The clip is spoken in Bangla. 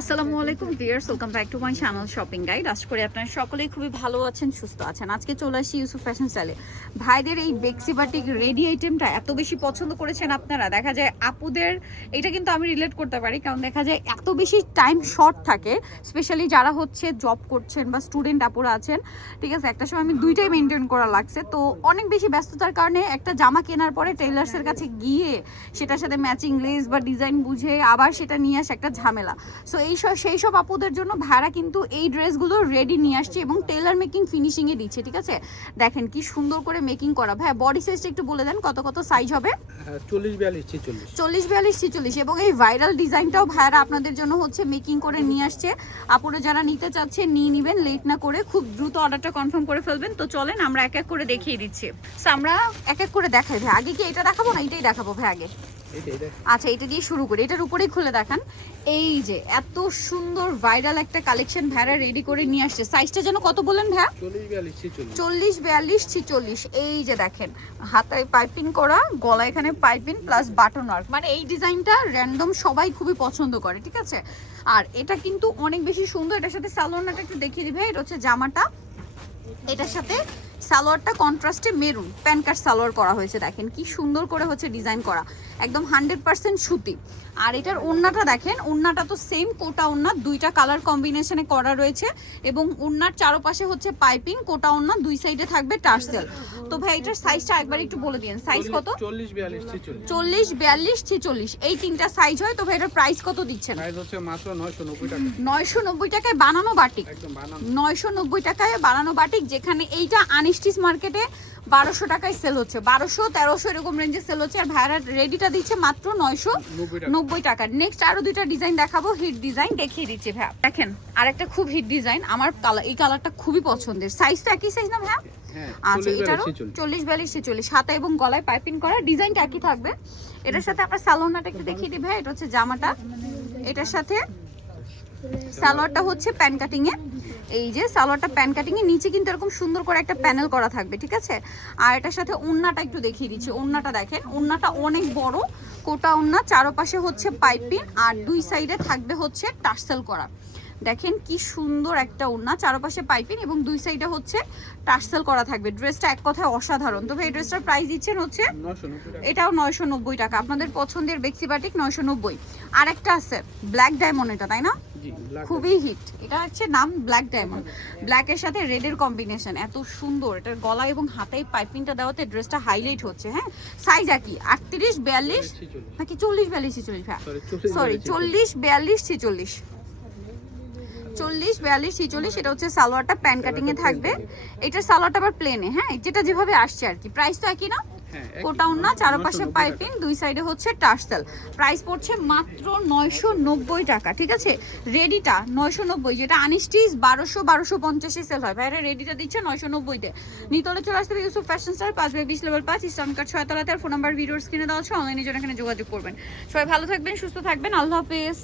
আসসালামু আলাইকুম viewers, welcome back to my channel shopping guide. আশা করি আপনারা সকলেই খুবই ভালো আছেন, সুস্থ আছেন। আজকে চলে আসি ইউসুফ ফ্যাশন স্টাইলে। ভাইদের এই বেক্সি বাটিক রেডি আইটেমটা এত বেশি পছন্দ করেছেন আপনারা, দেখা যায় আপুদের এটা কিন্তু আমি রিলেট করতে পারি, কারণ দেখা যায় এত বেশি টাইম শর্ট থাকে, স্পেশালি যারা হচ্ছে জব করছেন বা স্টুডেন্ট আপুরা আছেন, ঠিক আছে। একটা সময় আমি দুইটাই মেনটেন করা লাগছে, তো অনেক বেশি ব্যস্ততার কারণে একটা জামা কেনার পরে টেইলার্সের কাছে গিয়ে সেটার সাথে ম্যাচিং লেস বা ডিজাইন বুঝে আবার সেটা নিয়ে আসে একটা ঝামেলা। সো সেই সব আপুদের জন্য ভাড়া কিন্তু এই ড্রেসগুলো রেডি নিয়ে আসছে এবং টেলার মেকিং ফিনিশিংয়ে দিচ্ছে, ঠিক আছে। দেখেন কি সুন্দর করে মেকিং করা। ভাই বডি সাইজটা একটু বলে দেন, কত কত সাইজ হবে? 40-42-46 এবং এই ভাইরাল ডিজাইনটাও ভাইরা আপনাদের জন্য হচ্ছে মেকিং করে নিয়ে আসছে। আপুরা যারা নিতে চাচ্ছেন নিয়ে নেবেন, লেট না করে খুব দ্রুত অর্ডারটা কনফার্ম করে ফেলবেন। তো চলেন আমরা এক এক করে দেখিয়ে দিচ্ছি। সো আমরা এক এক করে দেখাই ভাই। আগে কি এটা দেখাবো না এটাই দেখাবো ভাই? আগে আচ্ছা এটা দিয়ে শুরু করি, এটার উপরেই খুলে দেখান। এই যে এত সুন্দর ভাইরাল একটা কালেকশন ভাইরা রেডি করে নিয়ে আসছে। সাইজটা যেন কত বলেন ভাইয়া? 40-42-46। এই যে দেখেন হাতায় পাইপিং করা, গলা এখানে পাইপিং প্লাস বাটন ওয়ার্ক, মানে এই ডিজাইনটা র্যান্ডম সবাই খুবই পছন্দ করে, ঠিক আছে। আর এটা কিন্তু অনেক বেশি সুন্দর। এটার সাথে সালোয়ারটা একটু দেখিয়ে দিবে। এটা হচ্ছে জামাটা, এটার সাথে সালোয়ারটা কন্ট্রাস্টে মেরুন প্যান্ট সালোয়ার করা হয়েছে। দেখেন কি সুন্দর করে হচ্ছে ডিজাইন করা, একদম 100% সুতি। আর এটার ওড়নাটা দেখেন, ওড়নাটা তো সেম কোটা ওড়না, দুইটা কালার কম্বিনেশনে করা রয়েছে এবং ওড়নার চারপাশে হচ্ছে পাইপিং, কোটা ওড়না, দুই সাইডে থাকবে টার্সেল। তো ভাই এটার সাইজটা একবার একটু বলে দিন। সাইজ কত? 40-42-46 এই তিনটা সাইজ হয়। তো ভাই এটার প্রাইস কত দিচ্ছেন? প্রাইস হচ্ছে মাত্র 990 টাকা। 990 টাকায় বানানো বাটিক, একদম বানানো 990 টাকায় বানানো বাটিক, যেখানে এইটা আনস্টিচ মার্কেটে 1200 টাকায় সেল হচ্ছে, 1200-1300 এরকম রেঞ্জে সেল হচ্ছে। আর ভাইরা রেডিটা দিচ্ছে মাত্র 990 টাকা। নেক্সট আরো দুইটা ডিজাইন দেখাবো, হিট ডিজাইন দেখিয়ে দিচ্ছি ভাইয়া। দেখেন আরেকটা খুব হিট ডিজাইন, আমার এই কালারটা খুবই পছন্দের। সাইজটা একই সাইজ না ভাইয়া? আচ্ছা এটারও 40-42-46, হাতা এবং গলায় পাইপিং করা, ডিজাইনটা একই থাকবে। এটার সাথে আমরা সালোয়ারটা একটু দেখিয়ে দিই ভাই। এটা হচ্ছে জামাটা, এটার সাথে সালোয়ারটা হচ্ছে প্যান কাটিং এ। এই যে সালোয়ারটা প্যান কাটিং এ, নিচে কিন্তু এরকম সুন্দর করে একটা প্যানেল করা থাকবে, ঠিক আছে। আর এটার সাথে ওড়নাটা একটু দেখিয়ে দিচ্ছি। ওড়নাটা দেখেন, ওড়নাটা অনেক বড়, কোটা ওড়না, চারপাশে হচ্ছে পাইপিং আর দুই সাইডে থাকবে হচ্ছে টার্সেল করা। দেখেন কি সুন্দর একটা ওড়না, চারপাশে পাইপিং এবং দুই সাইডে হচ্ছে টার্সেল করা থাকবে। ড্রেসটা এক কথায় অসাধারণ। তবে এই ড্রেসটার প্রাইস দিচ্ছেন হচ্ছে 990 টাকা। এটাও 990 টাকা। আপনাদের পছন্দের বেক্সি বাটিক 990। আর একটা আছে ব্ল্যাক ডায়মন্ড, এটা তাই না? জি, ব্ল্যাক খুবই হিট। এটা হচ্ছে নাম ব্ল্যাক ডায়মন্ড, ব্ল্যাকের সাথে রেডের কম্বিনেশন, এত সুন্দর। এটার গলা এবং হাতায় পাইপিংটা দেওয়াতে ড্রেসটা হাইলাইট হচ্ছে। হ্যাঁ সাইজ একই, 38-42 নাকি 40-42-46? হ্যাঁ সরি 40-42-46, 40-42-46। এটা হচ্ছে সালোয়ারটা প্যান কাটিং এ থাকবে। এটার সালোয়ারটা আবার প্লেনে, হ্যাঁ যেটা যেভাবে আসছে আর কি। প্রাইস তো একই না? কোটা ওড়না, চারপাশে পাইপিং, দুই সাইডে হচ্ছে টার্সেল। প্রাইস পড়ছে মাত্র 990 টাকা, ঠিক আছে। রেডিটা 990, যেটা আনস্টিচ 1200-1250 সেল হয়, ভাইরা রেডিটা দিচ্ছে 990-তে। নিতলে চলে আসতে হবে Yusuf fashion style, 5/20 level 5, eastern card 6 তলাতে। আর ফোন নাম্বার ভিডিওর স্ক্রিনে দেওয়া আছে, অনলাইনে জন্য এখানে যোগাযোগ করবেন। সবাই ভালো থাকবেন, সুস্থ থাকবেন, আল্লাহ হাফেজ।